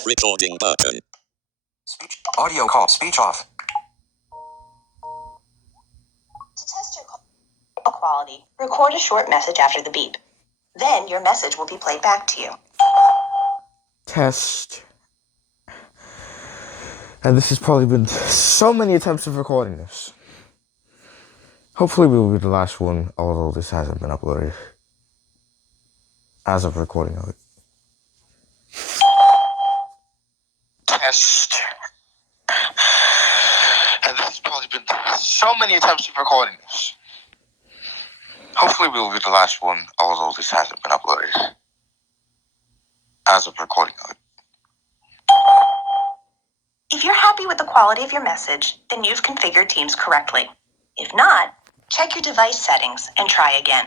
Stop recording button. Speech. Audio call. Speech off. To test your call quality, record a short message after the beep. Then your message will be played back to you. Test. And this has probably been so many attempts of recording this. Hopefully we'll be the last one, although this hasn't been uploaded as of recording of it. Test. And this has probably been so many attempts of recording this. Hopefully we'll be the last one, although this hasn't been uploaded as of recording of it. If you're happy with the quality of your message, then you've configured Teams correctly. If not, check your device settings and try again.